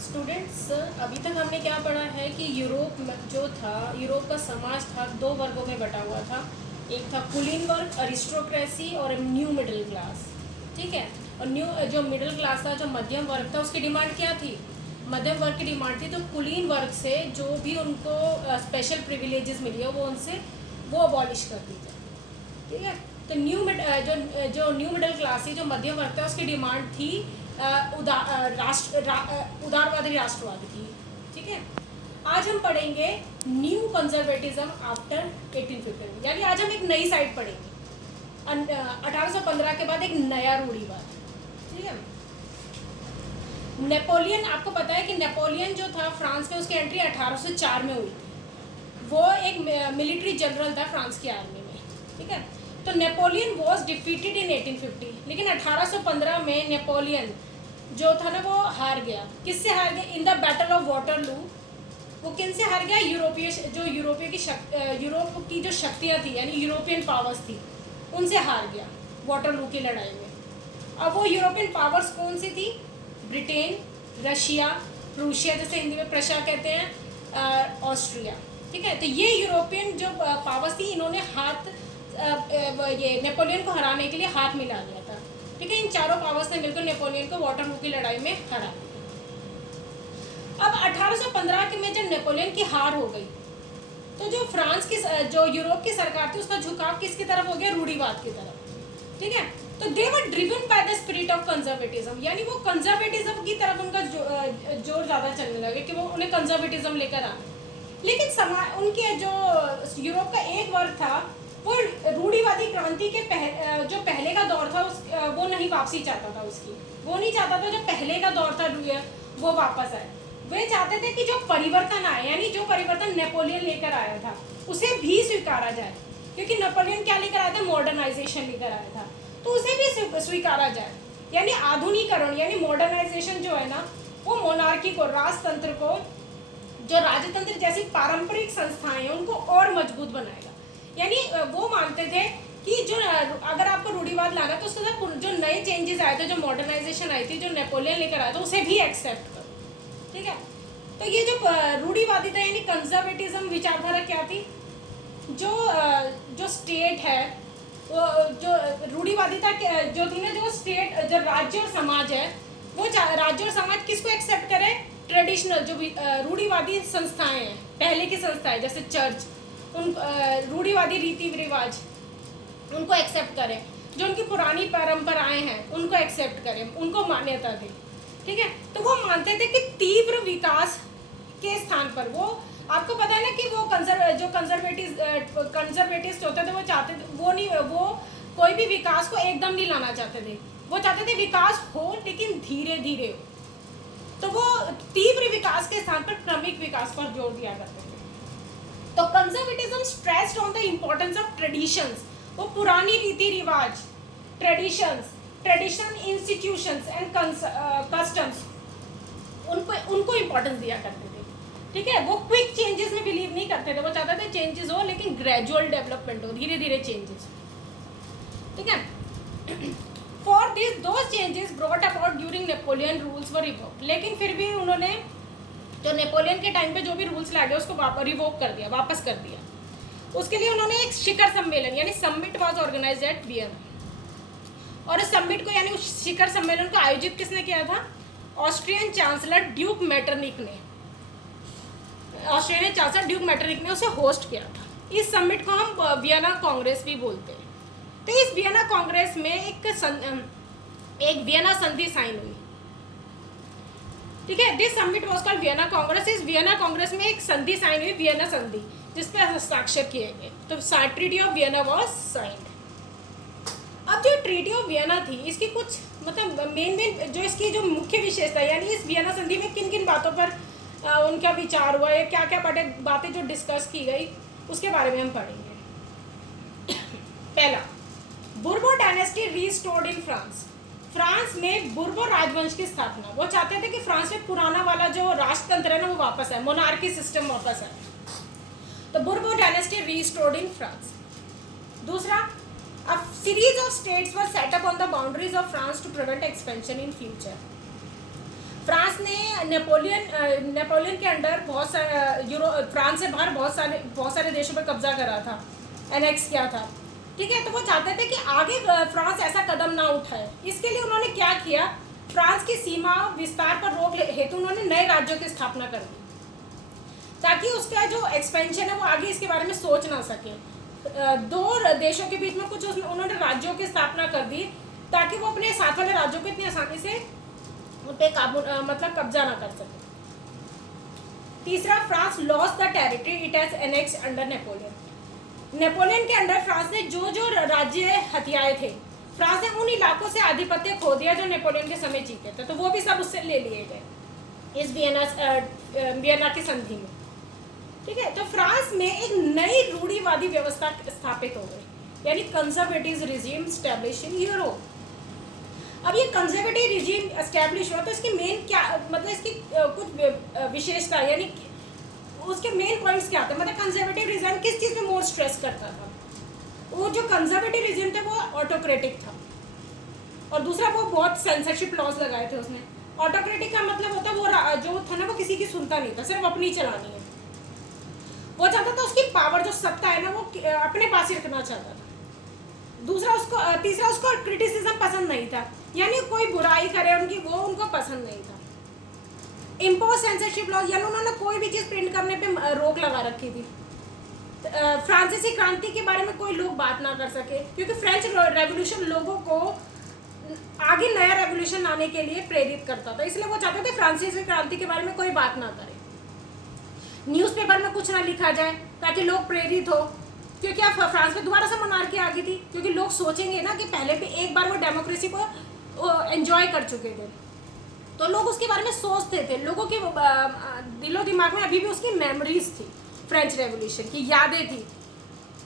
Students, अभी तक हमने क्या पढ़ा है कि यूरोप जो था, यूरोप का समाज था दो वर्गों में बटा हुआ था। एक था कुलीन वर्ग, अरिस्टोक्रेसी, और न्यू मिडिल क्लास। ठीक है। और न्यू जो मिडिल क्लास था, जो मध्यम वर्ग था, उसकी डिमांड क्या थी? मध्यम वर्ग की डिमांड थी तो कुलीन वर्ग से जो भी उनको स्पेशल प्रिविलेजेस मिली है वो उनसे वो अबॉलिश कर दी जाए। ठीक है। तो जो न्यू मिडिल क्लास है, जो मध्यम वर्ग था, उसकी डिमांड थी उदारवादी राष्ट्रवाद की। ठीक है। आज हम पढ़ेंगे न्यू कंजर्वेटिज्म आफ्टर 1815, यानी आज हम एक नई साइड पढ़ेंगे। 1815 के बाद एक नया रूढ़िवाद। ठीक है। नेपोलियन, आपको पता है कि नेपोलियन जो था फ्रांस में, उसकी एंट्री 1804 में हुई थी। वो एक मिलिट्री जनरल था फ्रांस की आर्मी में। ठीक है। तो नेपोलियन वॉज डिफीटेड इन 1850, लेकिन 1815 में नेपोलियन जो था ना वो हार गया। किससे हार गया? In the battle of Waterloo. वो किन से हार गया? यूरोप की जो शक्तियाँ थी, यानी यूरोपियन पावर्स थी, उनसे हार गया वाटरलू की लड़ाई में। अब वो यूरोपियन पावर्स कौन सी थी? ब्रिटेन, रशिया, रूसिया, जैसे हिंदी में प्रशा कहते हैं, ऑस्ट्रिया। ठीक है। तो ये यूरोपियन जो पावर्स थी, इन्होंने ये नेपोलियन को हराने के लिए हाथ मिला लिया था। ठीक है। इन चारों पावर्स ने मिलकर नेपोलियन को वाटरलू की लड़ाई में हरा दिया। अब 1815 में जब नेपोलियन की हार हो गई तो जो फ्रांस की जो यूरोप की सरकार थी, उसका झुकाव किसकी तरफ हो गया? रूढ़िवाद की तरफ। ठीक है। तो they were driven by the spirit of conservatism, यानी वो कंजर्वेटिज्म की तरफ उनका जोर ज़्यादा चलने लगे कि वो उन्हें कंजर्वेटिज्म लेकर आना। लेकिन समाज उनके जो यूरोप का एक वर्ग था, वो रूढ़िवादी क्रांति के जो पहले का दौर था वो नहीं वापसी चाहता था उसकी। वो नहीं चाहता था जो पहले का दौर था वो वापस आए। वे चाहते थे कि जो परिवर्तन आए, यानी जो परिवर्तन नेपोलियन लेकर आया था उसे भी स्वीकारा जाए, क्योंकि नेपोलियन क्या लेकर आया था? मॉडर्नाइजेशन लेकर आया था, तो उसे भी स्वीकारा जाए। यानी आधुनिकरण, यानी मॉडर्नाइजेशन जो है ना, वो मोनार्की को, राजतंत्र को, जो राजतंत्र जैसी पारंपरिक संस्थाएं हैं उनको और मजबूत बनाएगा। यानी वो मानते थे कि जो अगर आपको रूढ़िवाद लाना है तो उसके साथ जो नए चेंजेस आए थे, जो मॉडर्नाइजेशन आई थी, जो नेपोलियन लेकर आया था, उसे भी एक्सेप्ट करो। ठीक है। तो ये जो रूढ़िवादिता यानी कंजर्वेटिज्म विचारधारा क्या थी? जो स्टेट है, वो जो रूढ़िवादिता जो थी ना, जो स्टेट, जो राज्य और समाज है, वो राज्य और समाज किसको एक्सेप्ट करे? ट्रेडिशनल जो रूढ़िवादी संस्थाएं हैं, पहले की संस्थाएं जैसे चर्च, उन रूढ़िवादी रीति रिवाज उनको एक्सेप्ट करें। जो उनकी पुरानी परंपराएं हैं उनको एक्सेप्ट करें, उनको मान्यता दें। ठीक है। तो वो मानते थे कि तीव्र विकास के स्थान पर, वो आपको पता है ना कि वो कंजर्वेटिस्ट होते थे, वो चाहते थे वो कोई भी विकास को एकदम नहीं लाना चाहते थे। वो चाहते थे विकास हो लेकिन धीरे धीरे हो। तो वो तीव्र विकास के स्थान पर क्रमिक विकास पर जोर दिया करते थे। तो conservatism stressed on the importance of traditions, वो पुरानी रीति रिवाज, ट्रेडिशनल इंस्टीट्यूशंस एंड कस्टम्स, उनको इम्पोर्टेंस दिया करते थे। ठीक है। वो क्विक चेंजेस में बिलीव नहीं करते थे, वो चाहते थे चेंजेस हो लेकिन ग्रेजुअल डेवलपमेंट हो, धीरे धीरे चेंजेस। ठीक है। For this those changes brought about during Napoleon rules were revoked, लेकिन फिर भी उन्होंने जो नेपोलियन के टाइम पे जो भी रूल्स लाए गए उसको रिवोक कर दिया, वापस कर दिया। उसके लिए उन्होंने एक शिखर सम्मेलन यानी summit was organised at Vienna, और उस समिट को यानी उस शिखर सम्मेलन को आयोजित किसने किया था? ऑस्ट्रियन चांसलर ड्यूक मेटरनिक ने उसे होस्ट किया था। इस समिट को हम वियना कांग्रेस भी बोलते हैं। तो इस वियना कांग्रेस में एक वियना संधि साइन हुई। ठीक है। This summit was called Vienna Congress. इस वियना कांग्रेस में एक संधि साइन हुई, वियना संधि, जिस पर हस्ताक्षर किए गए। तो treaty of Vienna was signed. अब जो ट्रीटी ऑफ वियना थी, इसकी कुछ मतलब मेन जो इसकी जो मुख्य विशेषता, यानी इस वियना संधि में किन किन बातों पर उनका विचार हुआ, या क्या क्या बातें जो डिस्कस की गई, उसके बारे में हम पढ़ेंगे। पहला, Bourbon dynasty restored in France. France में बुर्बो राजवंश की स्थापना। वो चाहते थे कि फ्रांस में पुराना वाला जो राजतंत्र है ना वो वापस है, मोनार्की सिस्टम वापस है। तो बुर्बो डायनेस्टी रीस्टोर्ड इन फ्रांस। दूसरा, a series of states were set up on the boundaries of France to prevent expansion in future. France ने नेपोलियन के अंडर बहुत सारे फ्रांस से बाहर बहुत सारे देशों पर कब्जा करा था, एनेक्स किया था। ठीक है, तो वो चाहते थे कि आगे फ्रांस ऐसा कदम ना उठाए। इसके लिए उन्होंने क्या किया, फ्रांस की सीमा विस्तार पर रोक हेतु उन्होंने नए राज्यों की स्थापना कर दी, ताकि उसका जो एक्सपेंशन है वो आगे इसके बारे में सोच ना सके। दो देशों के बीच में कुछ उन्होंने राज्यों की स्थापना कर दी, ताकि वो अपने साथ वाले राज्यों को इतनी आसानी से उन पे काबू मतलब कब्जा ना कर सके। तीसरा, France loss the territory it has annexed under Napoleon के अंडर फ्रांस ने जो जो राज्य हथियाए थे, फ्रांस ने उन इलाकों से आधिपत्य खो दिया जो नेपोलियन के समय जीते थे, तो वो भी सब उससे ले लिए गए इस वियना की संधि में। ठीक है, तो फ्रांस में एक नई रूढ़िवादी व्यवस्था स्थापित हो गई, यानी conservative regime establish in Europe. अब ये कंजर्वेटिव रिजीम एस्टैब्लिश हुआ तो इसकी मेन क्या मतलब इसकी कुछ विशेषता, यानी उसके मेन पॉइंट्स क्या थे, मतलब कंजर्वेटिव रिजीम किस चीज़ पे मोर स्ट्रेस करता था। वो जो कंजर्वेटिव रिजीम थे वो ऑटोक्रेटिक था, और दूसरा वो बहुत सेंसरशिप लॉज लगाए थे उसने। ऑटोक्रेटिक का मतलब होता है वो जो था ना वो किसी की सुनता नहीं था, सिर्फ अपनी चलानी है। वो चाहता था उसकी पावर जो सत्ता है ना वो अपने पास ही रखना चाहता था। तीसरा उसको क्रिटिसिज्म पसंद नहीं था, यानी कोई बुराई करे उनकी वो उनको पसंद नहीं था। इम्पोज सेंसरशिप लॉज, यानी उन्होंने कोई भी चीज़ प्रिंट करने पे रोक लगा रखी थी। फ्रांसीसी क्रांति के बारे में कोई लोग बात ना कर सके, क्योंकि फ्रेंच रेवोल्यूशन लोगों को आगे नया रेवोल्यूशन लाने के लिए प्रेरित करता था, इसलिए वो चाहते थे फ्रांसीसी क्रांति के बारे में कोई बात ना करे, न्यूज़पेपर में कुछ ना लिखा जाए ताकि लोग प्रेरित हो। क्योंकि अब फ्रांस में दोबारा से मोनार्की आ गई थी, क्योंकि लोग सोचेंगे ना कि पहले भी एक बार वो डेमोक्रेसी को एंजॉय कर चुके थे, तो लोग उसके बारे में सोचते थे। लोगों के दिलो दिमाग में अभी भी उसकी मेमोरीज थी, फ्रेंच रेवोल्यूशन की यादें थी।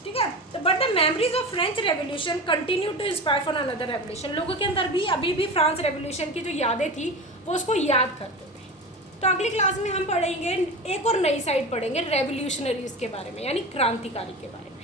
ठीक है, तो but the memories of French revolution continue to inspire for another revolution. लोगों के अंदर भी अभी भी फ्रांस रेवोल्यूशन की जो यादें थी वो उसको याद करते थे। तो अगली क्लास में हम पढ़ेंगे एक और नई साइड पढ़ेंगे रेवोल्यूशनरीज के बारे में, यानी क्रांतिकारी के बारे में।